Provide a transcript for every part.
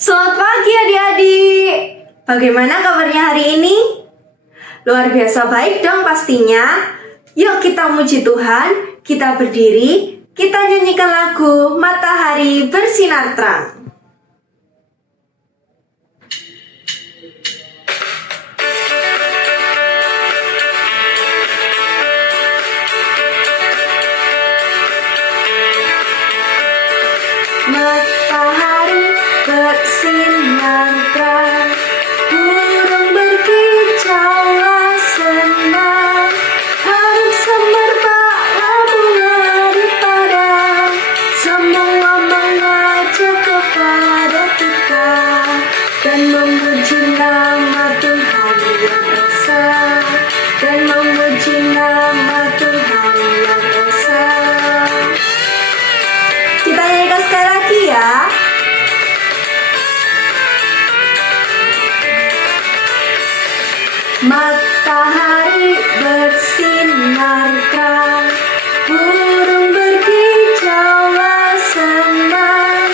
Selamat pagi adik-adik. Bagaimana kabarnya hari ini? Luar biasa baik dong pastinya. Yuk kita muji Tuhan, kita berdiri, kita nyanyikan lagu Matahari Bersinar Terang. Matahari bersinar terang, burung berkicaulah senang, harum semerbaklah bunga di padang, semua mengajak kepada kita dan memuji nama Tuhan yang esa, dan memuji nama Tuhan yang esa. Kita nyanyikan sekali lagi ya. Matahari bersinar terang, burung berkicaulah senang,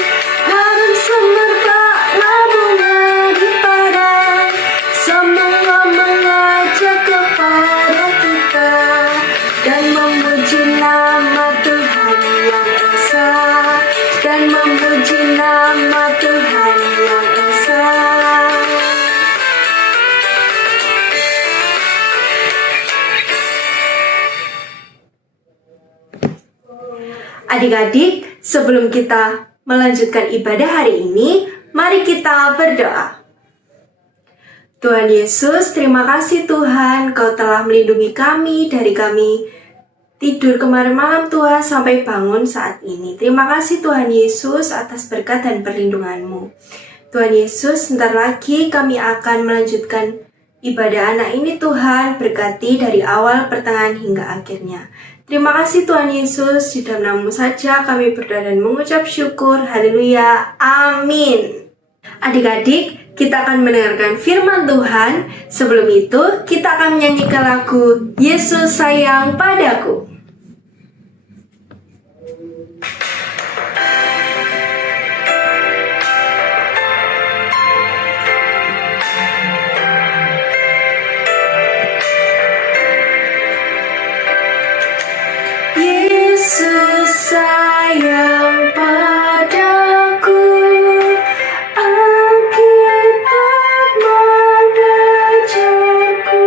harum semerbaklah bunga di padang, semua mengajak kepada kita dan memuji nama Tuhan yang esa, dan memuji nama Tuhan yang esa. Adik-adik, sebelum kita melanjutkan ibadah hari ini, mari kita berdoa. Tuhan Yesus, terima kasih Tuhan, Kau telah melindungi kami dari kami tidur kemarin malam Tuhan sampai bangun saat ini. Terima kasih Tuhan Yesus atas berkat dan perlindungan-Mu. Tuhan Yesus, sebentar lagi kami akan melanjutkan ibadah anak ini Tuhan, berkati dari awal, pertengahan hingga akhirnya. Terima kasih Tuhan Yesus, di dalam nama-Mu saja kami berdoa dan mengucap syukur. Haleluya, amin. Adik-adik, kita akan mendengarkan firman Tuhan. Sebelum itu, kita akan menyanyikan lagu Yesus Sayang Padaku. Yesus sayang padaku, Alkitab mengajarku,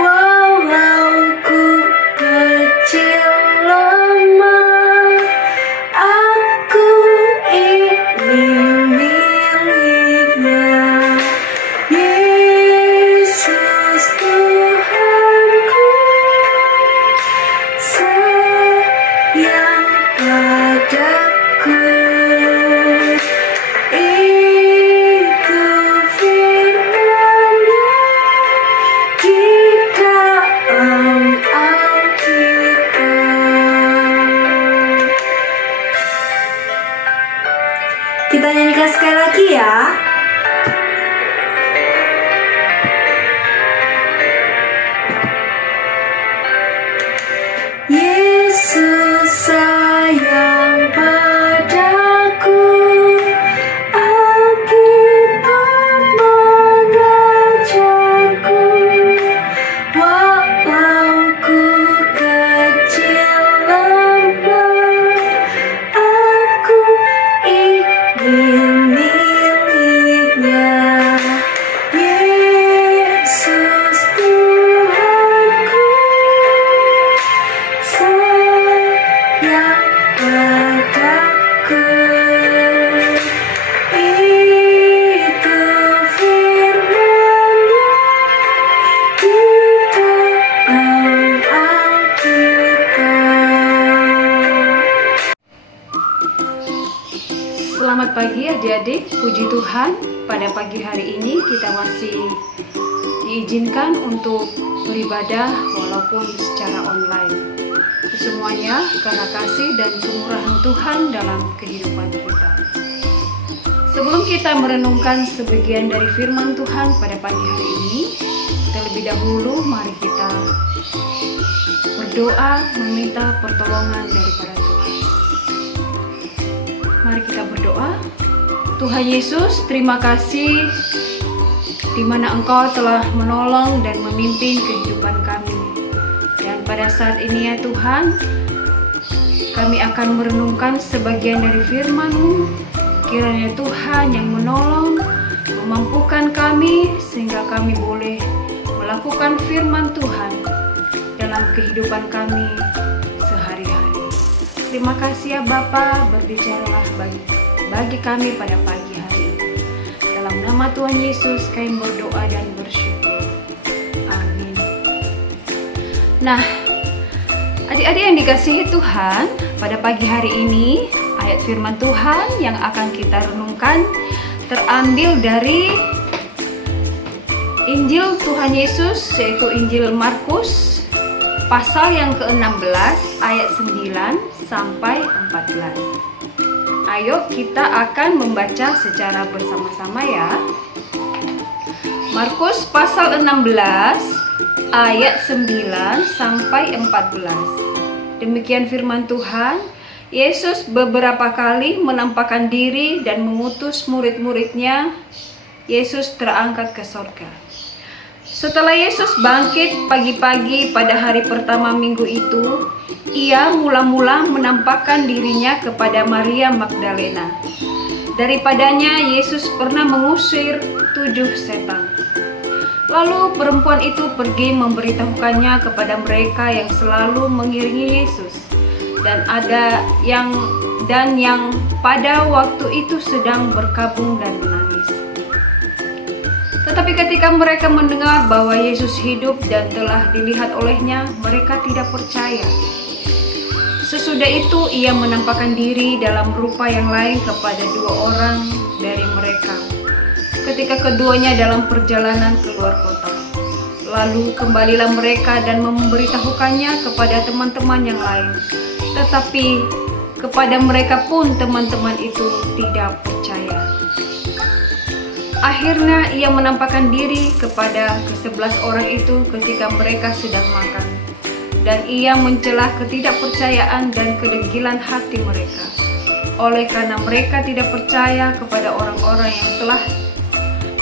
walau ku kecil lemah, aku ini miliknya. Yesus Tuhanku, sayang padaku, itu firman-Nya di dalam Alkitab. Kita nyanyikan sekali lagi ya. Yesus sayang padaku, Alkitab mengajarku, walau ku kecil lemah, aku ini miliknya. Yesus Tuhanku, sayang padaku, itu firman-Nya di dalam Alkitab. Selamat pagi adik-adik, puji Tuhan. Pada pagi hari ini kita masih diizinkan untuk beribadah walaupun secara online. Semuanya karena kasih dan kemurahan Tuhan dalam kehidupan kita. Sebelum kita merenungkan sebagian dari firman Tuhan pada pagi hari ini, terlebih dahulu mari kita berdoa meminta pertolongan daripada Tuhan. Mari kita berdoa. Tuhan Yesus, terima kasih di mana Engkau telah menolong dan memimpin kehidupan kami. Dan pada saat ini ya Tuhan, kami akan merenungkan sebagian dari firman-Mu. Kiranya Tuhan yang menolong, memampukan kami sehingga kami boleh melakukan firman Tuhan dalam kehidupan kami sehari-hari. Terima kasih ya Bapa, berbicaralah bagi kami pada pagi hari ini. Dalam nama Tuhan Yesus kami berdoa dan bersyukur. Amin. Nah, adik-adik yang dikasihi Tuhan, pada pagi hari ini ayat firman Tuhan yang akan kita renungkan terambil dari Injil Tuhan Yesus, yaitu Injil Markus pasal yang ke-16 ayat 9 sampai 14. Ayo kita akan membaca secara bersama-sama ya. Markus pasal 16 ayat 9 sampai 14. Demikian firman Tuhan. Yesus beberapa kali menampakkan diri dan mengutus murid-muridnya. Yesus terangkat ke sorga. Setelah Yesus bangkit pagi-pagi pada hari pertama minggu itu, Ia mula-mula menampakkan dirinya kepada Maria Magdalena. Daripadanya Yesus pernah mengusir 7 setan. Lalu perempuan itu pergi memberitahukannya kepada mereka yang selalu mengiringi Yesus, dan yang pada waktu itu sedang berkabung dan menangis. Tetapi ketika mereka mendengar bahwa Yesus hidup dan telah dilihat olehnya, mereka tidak percaya. Sesudah itu Ia menampakkan diri dalam rupa yang lain kepada 2 orang dari mereka, ketika keduanya dalam perjalanan keluar kota. Lalu kembalilah mereka dan memberitahukannya kepada teman-teman yang lain. Tetapi kepada mereka pun teman-teman itu tidak percaya. Akhirnya Ia menampakkan diri kepada ke-11 orang itu ketika mereka sedang makan. Dan Ia mencela ketidakpercayaan dan kedegilan hati mereka. Oleh karena mereka tidak percaya kepada orang-orang yang telah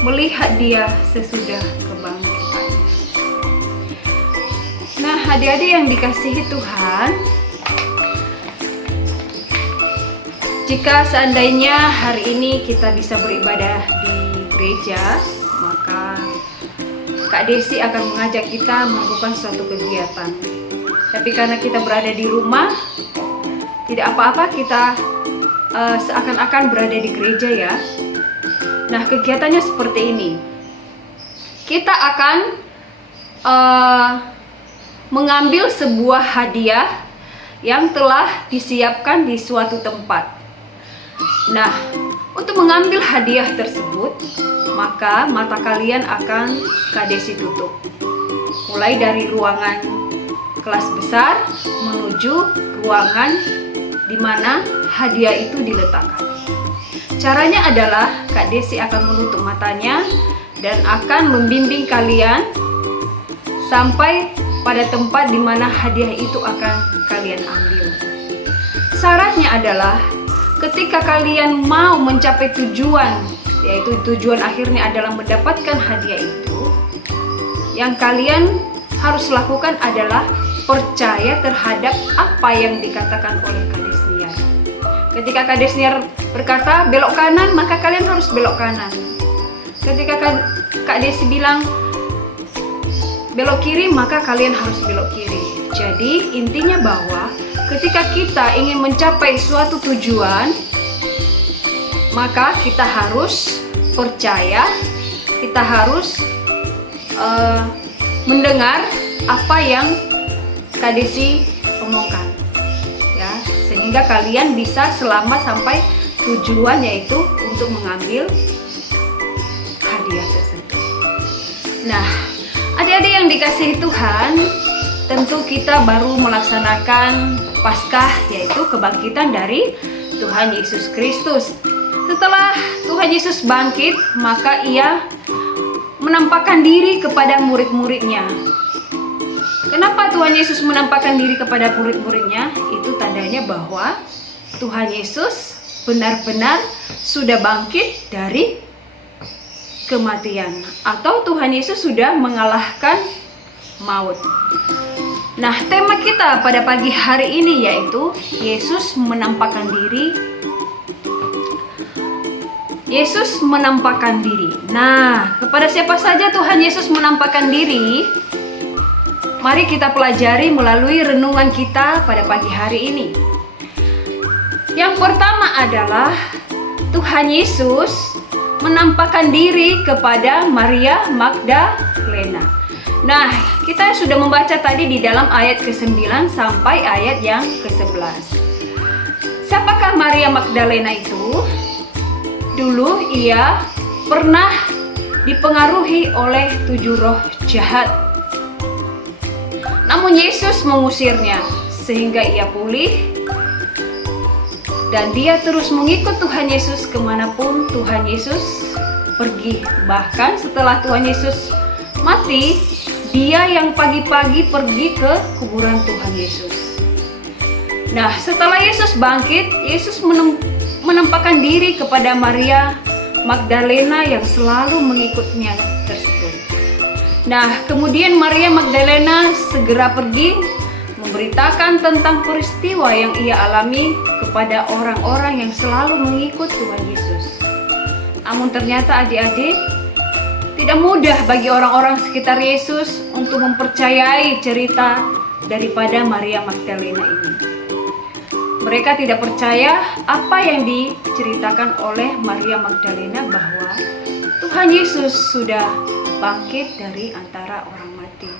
melihat Dia sesudah kebangkitan. Nah, adik-adik yang dikasihi Tuhan, jika seandainya hari ini kita bisa beribadah di gereja, maka Kak Desi akan mengajak kita melakukan suatu kegiatan. Tapi karena kita berada di rumah, tidak apa-apa, kita seakan-akan berada di gereja ya. Nah, kegiatannya seperti ini. Kita akan mengambil sebuah hadiah yang telah disiapkan di suatu tempat. Nah, untuk mengambil hadiah tersebut, maka mata kalian akan Kak Desi tutup. Mulai dari ruangan kelas besar menuju ruangan di mana hadiah itu diletakkan. Caranya adalah Kak Desi akan menutup matanya dan akan membimbing kalian sampai pada tempat di mana hadiah itu akan kalian ambil. Syaratnya adalah ketika kalian mau mencapai tujuan, yaitu tujuan akhirnya adalah mendapatkan hadiah itu, yang kalian harus lakukan adalah percaya terhadap apa yang dikatakan oleh Kak Desniar. Ketika Kak Desniar berkata belok kanan, maka kalian harus belok kanan. Ketika Kak Desi bilang belok kiri, maka kalian harus belok kiri. Jadi intinya bahwa ketika kita ingin mencapai suatu tujuan, maka kita harus percaya, kita harus mendengar apa yang Kak Desi omongkan, ya, sehingga kalian bisa selamat sampai tujuan, yaitu untuk mengambil hadiah tersebut. Nah, adik-adik yang dikasihi Tuhan, tentu kita baru melaksanakan Paskah, yaitu kebangkitan dari Tuhan Yesus Kristus. Setelah Tuhan Yesus bangkit, maka Ia menampakkan diri kepada murid-muridnya. Kenapa Tuhan Yesus menampakkan diri kepada murid-muridnya? Itu tandanya bahwa Tuhan Yesus benar-benar sudah bangkit dari kematian, atau Tuhan Yesus sudah mengalahkan maut. Nah, tema kita pada pagi hari ini yaitu Yesus menampakkan diri. Yesus menampakkan diri. Nah, kepada siapa saja Tuhan Yesus menampakkan diri? Mari kita pelajari melalui renungan kita pada pagi hari ini. Yang pertama adalah Tuhan Yesus menampakkan diri kepada Maria Magdalena. Nah, kita sudah membaca tadi di dalam ayat ke-9 sampai ayat yang ke-11. Siapakah Maria Magdalena itu? Dulu ia pernah dipengaruhi oleh 7 roh jahat. Namun Yesus mengusirnya sehingga ia pulih, dan dia terus mengikut Tuhan Yesus kemanapun Tuhan Yesus pergi. Bahkan setelah Tuhan Yesus mati, dia yang pagi-pagi pergi ke kuburan Tuhan Yesus. Nah, setelah Yesus bangkit, Yesus menampakkan diri kepada Maria Magdalena yang selalu mengikutnya tersebut. Nah, kemudian Maria Magdalena segera pergi memberitakan tentang peristiwa yang ia alami kepada orang-orang yang selalu mengikut Tuhan Yesus. Namun ternyata adik-adik, tidak mudah bagi orang-orang sekitar Yesus untuk mempercayai cerita daripada Maria Magdalena ini. Mereka tidak percaya apa yang diceritakan oleh Maria Magdalena bahwa Tuhan Yesus sudah bangkit dari antara orang mati.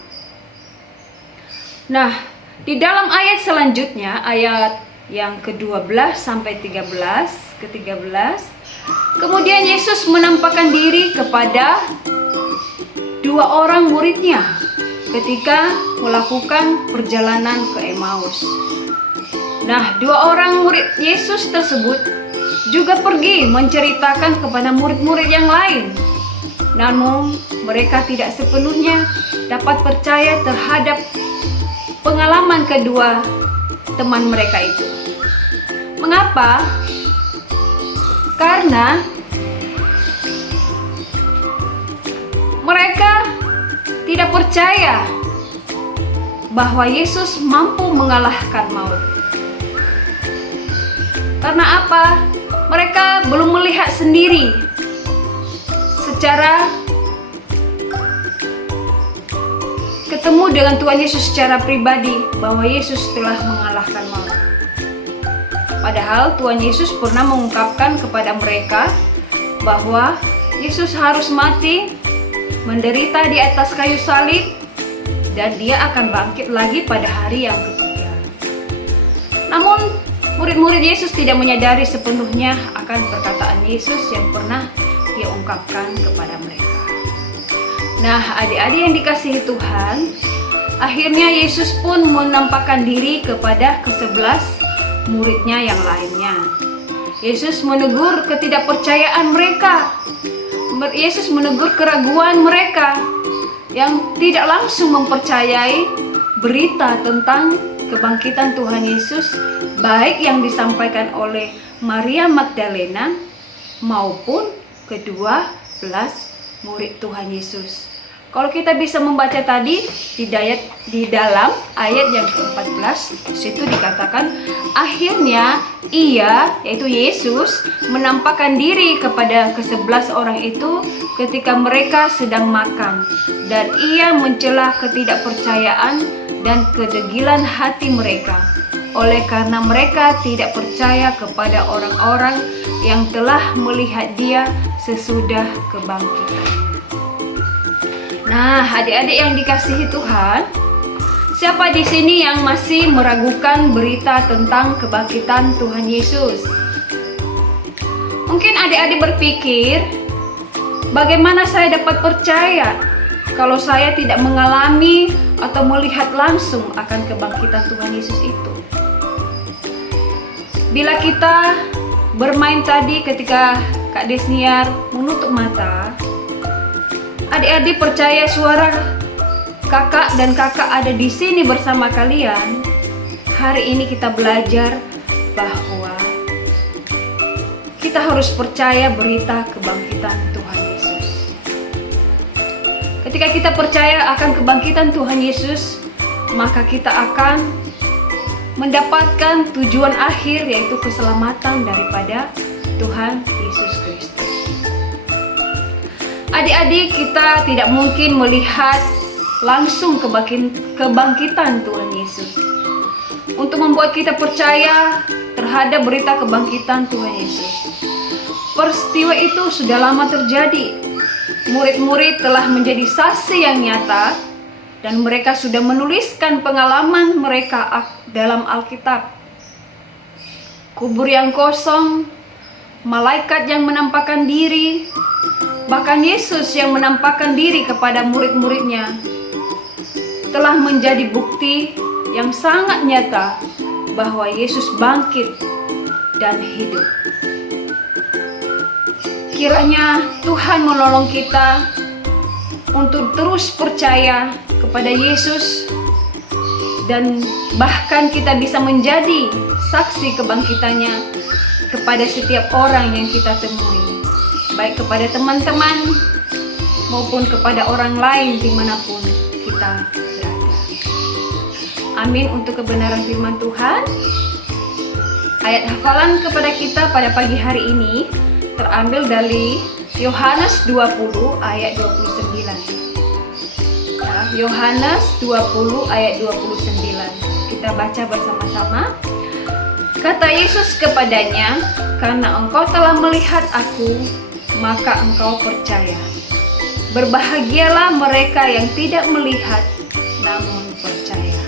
Nah, di dalam ayat selanjutnya, ayat yang ke-12 sampai 13, kemudian Yesus menampakkan diri kepada 2 orang muridnya ketika melakukan perjalanan ke Emmaus. Nah, 2 orang murid Yesus tersebut juga pergi menceritakan kepada murid-murid yang lain. Namun, mereka tidak sepenuhnya dapat percaya terhadap pengalaman kedua teman mereka itu. Mengapa? Karena mereka tidak percaya bahwa Yesus mampu mengalahkan maut. Karena apa? Mereka belum melihat sendiri secara ketemu dengan Tuhan Yesus secara pribadi bahwa Yesus telah mengalahkan maut. Padahal Tuhan Yesus pernah mengungkapkan kepada mereka bahwa Yesus harus mati, menderita di atas kayu salib, dan dia akan bangkit lagi pada hari yang ketiga. Namun murid-murid Yesus tidak menyadari sepenuhnya akan perkataan Yesus yang pernah dia ungkapkan kepada mereka. Nah, adik-adik yang dikasihi Tuhan, akhirnya Yesus pun menampakkan diri kepada ke-11 muridnya yang lainnya. Yesus menegur ketidakpercayaan mereka. Yesus menegur keraguan mereka yang tidak langsung mempercayai berita tentang kebangkitan Tuhan Yesus, baik yang disampaikan oleh Maria Magdalena maupun ke-12 murid Tuhan Yesus. Kalau kita bisa membaca tadi di dalam ayat yang ke-14, situ dikatakan akhirnya ia, yaitu Yesus, menampakkan diri kepada ke-11 orang itu ketika mereka sedang makan, dan ia mencela ketidakpercayaan dan kedegilan hati mereka, oleh karena mereka tidak percaya kepada orang-orang yang telah melihat dia sesudah kebangkitannya. Nah, adik-adik yang dikasihi Tuhan, siapa di sini yang masih meragukan berita tentang kebangkitan Tuhan Yesus? Mungkin adik-adik berpikir, bagaimana saya dapat percaya kalau saya tidak mengalami atau melihat langsung akan kebangkitan Tuhan Yesus itu? Bila kita bermain tadi ketika Kak Desniar menutup mata, adik-adik percaya suara kakak dan kakak ada di sini bersama kalian. Hari ini kita belajar bahwa kita harus percaya berita kebangkitan Tuhan Yesus. Ketika kita percaya akan kebangkitan Tuhan Yesus, maka kita akan mendapatkan tujuan akhir, yaitu keselamatan daripada Tuhan Yesus Kristus. Adik-adik, kita tidak mungkin melihat langsung kebangkitan Tuhan Yesus. Untuk membuat kita percaya terhadap berita kebangkitan Tuhan Yesus, peristiwa itu sudah lama terjadi. Murid-murid telah menjadi saksi yang nyata, dan mereka sudah menuliskan pengalaman mereka dalam Alkitab. Kubur yang kosong, malaikat yang menampakkan diri, bahkan Yesus yang menampakkan diri kepada murid-muridnya, telah menjadi bukti yang sangat nyata bahwa Yesus bangkit dan hidup. Kiranya Tuhan menolong kita untuk terus percaya kepada Yesus, dan bahkan kita bisa menjadi saksi kebangkitannya kepada setiap orang yang kita temui, baik kepada teman-teman maupun kepada orang lain dimanapun kita berada. Amin. Untuk kebenaran firman Tuhan, ayat hafalan kepada kita pada pagi hari ini terambil dari Yohanes 20 ayat 29. Yohanes 20 ayat 29. Kita baca bersama-sama. Kata Yesus kepadanya, "Karena engkau telah melihat aku, maka engkau percaya. Berbahagialah mereka yang tidak melihat, namun percaya."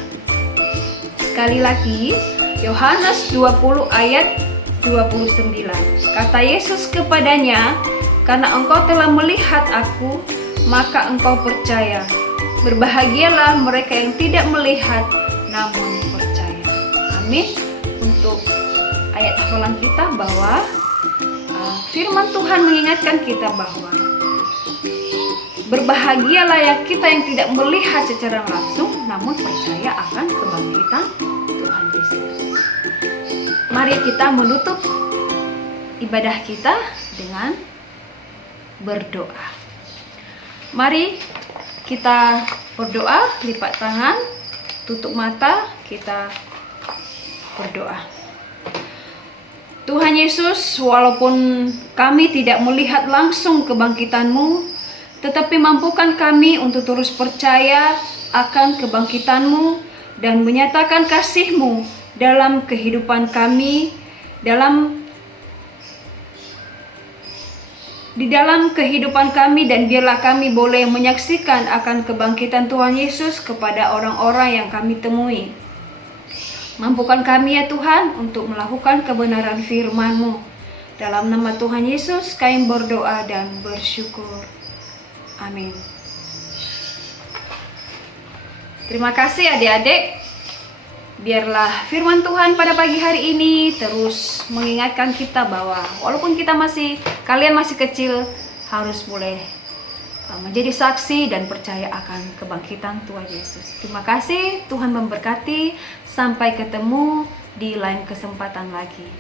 Sekali lagi, Yohanes 20 ayat 29. Kata Yesus kepadanya, "Karena engkau telah melihat aku, maka engkau percaya. Berbahagialah mereka yang tidak melihat, namun percaya." Amin. Untuk ayat hafalan kita bahwa firman Tuhan mengingatkan kita bahwa berbahagialah ya kita yang tidak melihat secara langsung, namun percaya akan kebangkitan Tuhan Yesus. Mari kita menutup ibadah kita dengan berdoa. Mari kita berdoa, lipat tangan, tutup mata, kita berdoa. Tuhan Yesus, walaupun kami tidak melihat langsung kebangkitan-Mu, tetapi mampukan kami untuk terus percaya akan kebangkitan-Mu dan menyatakan kasih-Mu dalam kehidupan kami, di dalam kehidupan kami, dan biarlah kami boleh menyaksikan akan kebangkitan Tuhan Yesus kepada orang-orang yang kami temui. Mampukan kami ya Tuhan untuk melakukan kebenaran firman-Mu. Dalam nama Tuhan Yesus kami berdoa dan bersyukur. Amin. Terima kasih adik-adik. Biarlah firman Tuhan pada pagi hari ini terus mengingatkan kita bahwa walaupun kalian masih kecil, harus boleh menjadi saksi dan percaya akan kebangkitan Tuhan Yesus. Terima kasih, Tuhan memberkati. Sampai ketemu di lain kesempatan lagi.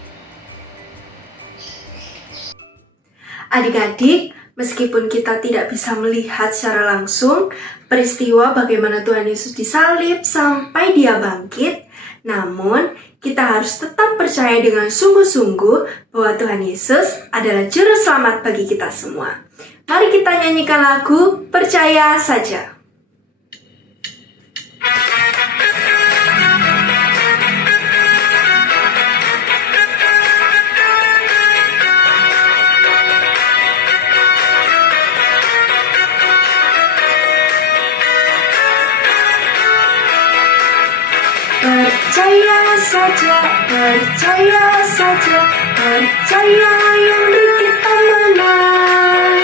Adik-adik, meskipun kita tidak bisa melihat secara langsung peristiwa bagaimana Tuhan Yesus disalib sampai Dia bangkit, namun kita harus tetap percaya dengan sungguh-sungguh bahwa Tuhan Yesus adalah juru selamat bagi kita semua. Mari kita nyanyikan lagu Percaya Saja. Percaya saja, percaya saja, percaya yang beri kita menang.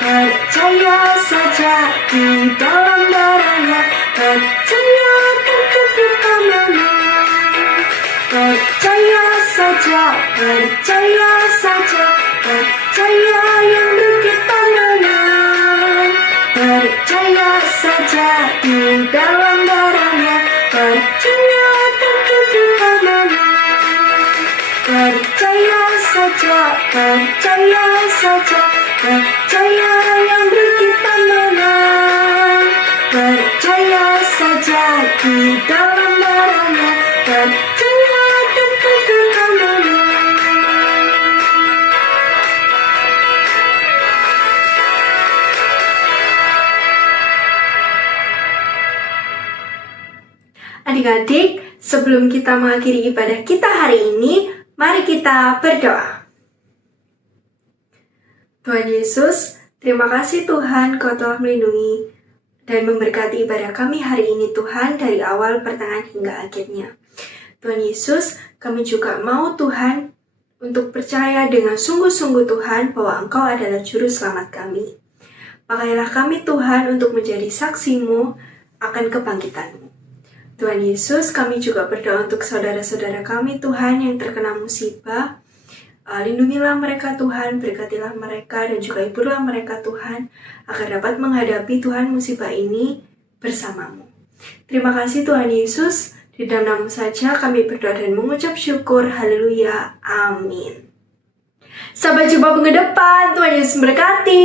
Percaya saja di dalam darah-Nya, percaya tentu kita menang. Percaya saja, percaya saja, percaya yang beri kita menang. Percaya saja di dalam darah-Nya, percaya tentu kita menang. Percaya saja, percaya saja, percaya yang beri kita menang. Percaya saja di dalam darahnya, percaya tentu kita menang. Adik-adik, sebelum kita mengakhiri ibadah kita hari ini, mari kita berdoa. Tuhan Yesus, terima kasih Tuhan Kau telah melindungi dan memberkati ibadah kami hari ini Tuhan dari awal, pertengahan hingga akhirnya. Tuhan Yesus, kami juga mau Tuhan untuk percaya dengan sungguh-sungguh Tuhan bahwa Engkau adalah Juru Selamat kami. Pakailah kami Tuhan untuk menjadi saksi-Mu akan kebangkitan-Mu. Tuhan Yesus, kami juga berdoa untuk saudara-saudara kami Tuhan yang terkena musibah. Lindungilah mereka Tuhan, berkatilah mereka dan juga hiburlah mereka Tuhan, agar dapat menghadapi Tuhan musibah ini bersama-Mu. Terima kasih Tuhan Yesus, di dalam nama saja kami berdoa dan mengucap syukur. Haleluya, amin. Sampai jumpa minggu depan, Tuhan Yesus memberkati.